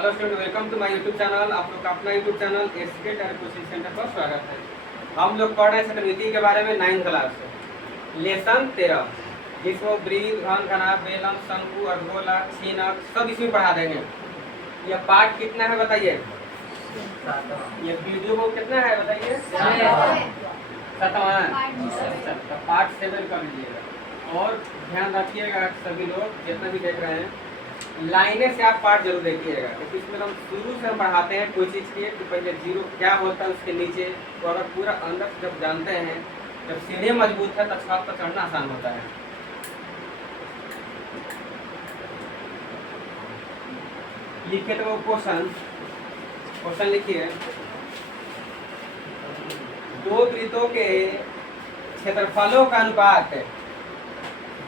Hello student, welcome to my YouTube channel. आप लोग का अपना YouTube channel SK coaching centre पर स्वागत है। हम लोग पढ़ रहे हैं चतुर्विधि के बारे में 9th क्लास से लेसन 13, जिसमें ब्रीद, घन, घना, बेलम, शंकु, अर्धगोला, छीनक सब इसमें पढ़ा देंगे। यह पार्ट कितना है बताइए? ये वीडियो को कितना है बताइए? 7वां। पार्ट 7 कर लीजिएगा और ध्यान रखिएगा सभी लोग जितना भी देख रहे हैं, लाइनें से आप पार्ट जरूर देखिएगा, क्योंकि इसमें हम शुरू से हम पढ़ाते हैं कोई चीज़ की कि पहले जीरो क्या होता है उसके नीचे, तो अगर पूरा अंदर से जब जानते हैं, जब सीढ़ी मजबूत है तब छत पर चढ़ना आसान होता है। लिखिए तो क्वेश्चन लिखिए। दो वृत्तों के क्षेत्रफलों का अनुपात,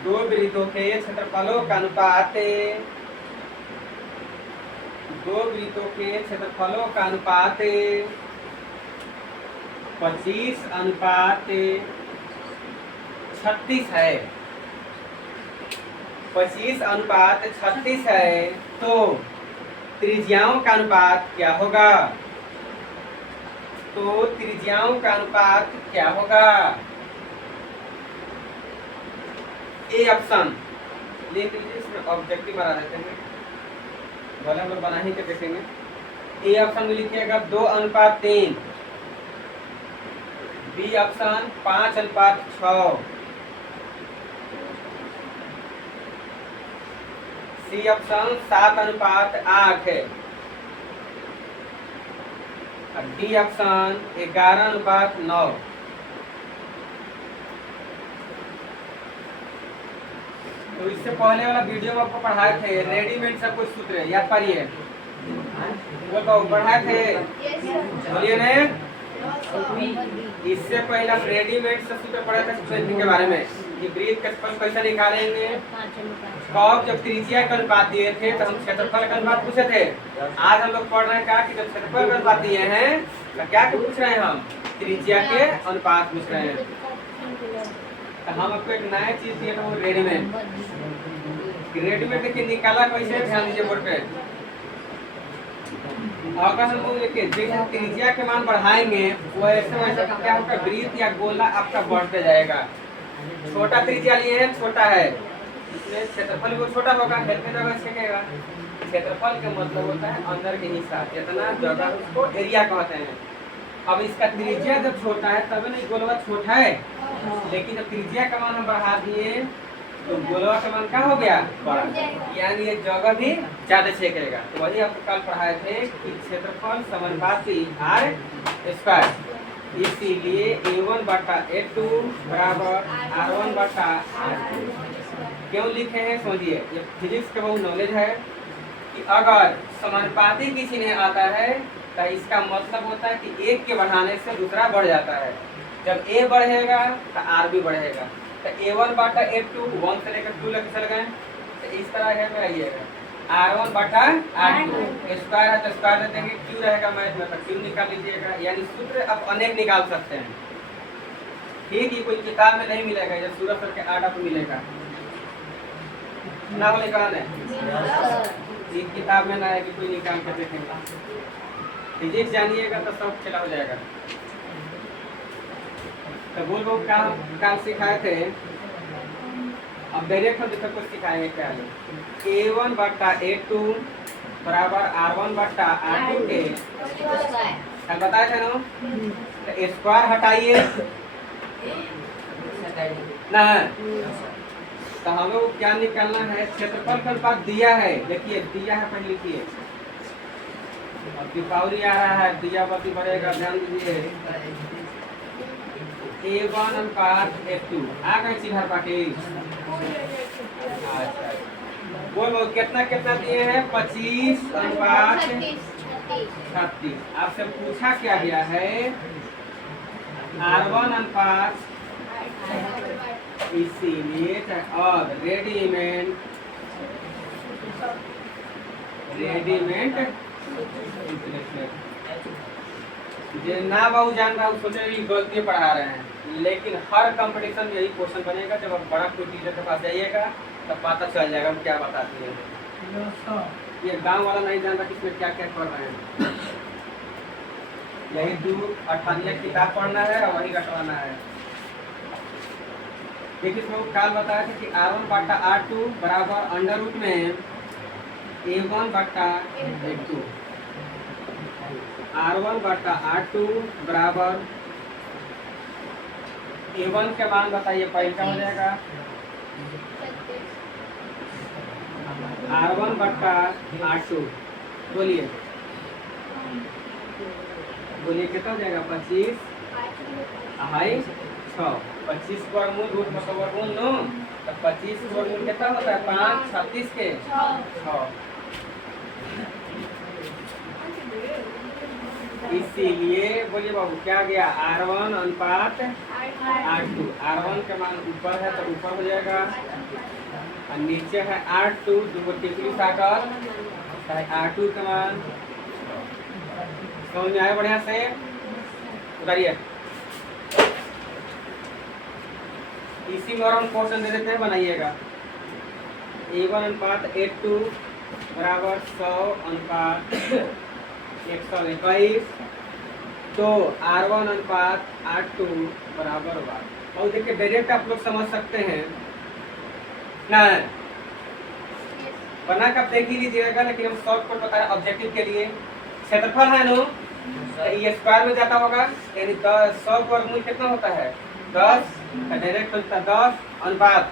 दो वृत्तों के क्षेत्रफलों का अनुपात, दो वृत्तों के क्षेत्रफलों का अनुपात 25:36 है। 25:36 है, तो त्रिज्याओं का अनुपात क्या होगा? तो त्रिज्याओं का अनुपात क्या होगा? ए ऑप्शन लिख लीजिए, इसमें ऑब्जेक्टिव बना देते हैं, भले हम लोग बना ही के देखेंगे। ए ऑप्शन में लिखिएगा 2:3, बी ऑप्शन 5:6, सी ऑप्शन 7:8 है और डी ऑप्शन 11:9। तो इससे पहले वाला वीडियो में आपको पढ़ाए थे रेडीमेड सब कुछ सूत्र, याद करिए। बोल पढ़ाए थे, बोलिए ने। इससे पहले आप रेडीमेड सब सूत्र पढ़े थे स्ट्रेंथ के बारे में कि वृत्त का क्षेत्रफल कैसे निकालेंगे। कब जब त्रिज्या का अनुपात दिए थे तो हम क्षेत्रफल का अनुपात पूछे थे। आज हम लोग पढ़ रहे हैं क्या कि जब क्षेत्रफल का अनुपात दिए हैं तो क्या पूछ रहे हैं, हम त्रिज्या के अनुपात पूछ रहे हैं। तो हम आपको एक नया चीज दिए तो वो रेडीमेड देखिए निकाला कैसे, ध्यान दीजिए बोर्ड पे। अगर हम लोग देखिए जैसे त्रिज्या के मान बढ़ाएंगे वैसे वैसे क्या होगा, वृत्त या गोला आपका बढ़ते जाएगा। छोटा त्रिज्या लिए हैं, छोटा है, इसमें क्षेत्रफल भी छोटा होगा, हेल्थ जगह छेकेगा। क्षेत्रफल का मतलब होता है अंदर के हिस्सा, जितना जगह उसको एरिया कहते हैं। अब इसका त्रिज्या जब छोटा है तब नहीं गोलवा छोटा है, लेकिन जब त्रिज्या का मान हम बढ़ा दिए तो गोलवा का मान क्या हो गया, बड़ा, यानी ये जगह भी ज्यादा छेकेगा। तो वही आपको कल पढ़ाए थे कि क्षेत्रफल समानुपाती आर स्क्वायर, इसीलिए A1/A2 बराबर R1/R2 क्यों लिखे हैं समझिए। ये फिजिक्स का बहुत नॉलेज है कि अगर समानुपाती किसी ने आता है तो इसका मतलब होता है कि एक के बढ़ाने से दूसरा बढ़ जाता है। जब A बढ़ेगा तो R भी बढ़ेगा। तो A1/A2 1 से लेकर 2 लेकर चल गए, तो इस तरह है में आइएगा R1/R2 स्क्वायर है तो स्क्वायर दे देंगे, क्यू रहेगा मैथ में तो क्यू निकाल लीजिएगा। यानी सूत्र आप अनेक निकाल सकते हैं। ठीक, ये कोई किताब में नहीं मिलेगा, जब सूरत सर के आर्ट आपको मिलेगा ना, बोले कहा नहीं, एक किताब में ना है कि कोई निकाल कर देखेंगे। फिजिक्स जानिएगा तो सब खेला हो जाएगा। तो बोल वो काम सिखाए थे, अब डायरेक्ट हम देखो कुछ सिखाएंगे क्या है। A1/A2 बराबर R1/R2 के कल बताए थे ना, तो स्क्वायर हटाइए ना, तो हमें वो क्या निकालना है, क्षेत्रफल का अनुपात दिया है, देखिए दिया है, पहले लिखिए। अब दीपावली आ रहा है, दिया बाती बढ़ेगा, ध्यान दीजिए। A1/A2 आ गए चिल्हर पाटी। अच्छा, बोलो कितना कितना दिए हैं? 25:36। आपसे पूछा क्या गया है? R1 इसीलिए अब रेडीमेड ना बाबू जान रहा हूँ, सोच रहे गलती पढ़ा रहे हैं, लेकिन हर कंपटीशन में यही क्वेश्चन बनेगा। जब आप बड़ा कोई टीचर के पास जाइएगा तब पता चल जाएगा हम क्या बताते हैं। ये गांव वाला नहीं जानता कि इसमें क्या क्या पढ़ रहे हैं। यही 2 अठानिया किताब पढ़ना है और वही रटवाना है। देखिए इसमें काल बताया था कि R1 बटा R2 बराबर अंडर रूट में A1 बटा A2। R1 बटा R2 बराबर A1 के मान बताइए, पहले क्या हो जाएगा? R1 बटा R2 बोलिए बोलिए कितना हो जाएगा? 25 अढ़ाई 6। 25 वर्गमूल रूट मतलब वर्गमूल नो, तो 25 वर्गमूल कितना होता है? 5 36 के 6। इसीलिए बोलिए बाबू क्या गया? R1 अनुपात R2। R1 के मान ऊपर है तो ऊपर हो जाएगा और नीचे है R2 जो टिकली उठाकर R2 का मान। समझ में आया बढ़िया से? उतारिए। इसी में और हम क्वेश्चन दे देते हैं, बनाइएगा। A1 अनुपात A2 बराबर 100 अनुपात 121, तो R1 अनुपात R2 बराबर 1। और देखिए डायरेक्ट आप लोग समझ सकते हैं ना, बना कर देख ही लीजिएगा, लेकिन हम शॉर्ट कट बताए ऑब्जेक्टिव के लिए। क्षेत्रफल है नो, ये स्क्वायर में जाता होगा, यानी 100 वर्गमूल कितना होता है? 10। डायरेक्ट होता है 10 अनुपात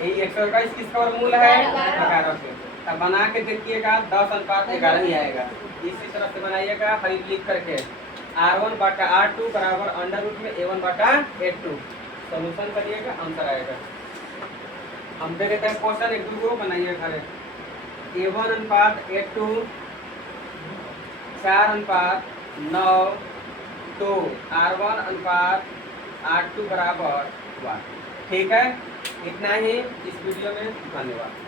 यही 121 किसका वर्गमूल है? 11 के। अब बना के देखिएगा 10 अनुपात 11 ही आएगा। इसी तरह से बनाइएगा हरी लिख करके R1 बटा R2 बराबर अंडर रूट में A1 बटा A2। सोल्यूशन करिएगा, आंसर आएगा। हम दे देते हैं क्वेश्चन, एक दो बनाइए घरे। A1 अनुपात A2 4 अनुपात 9, तो R1 अनुपात R2 बराबर 1। ठीक है, इतना ही इस वीडियो में। धन्यवाद।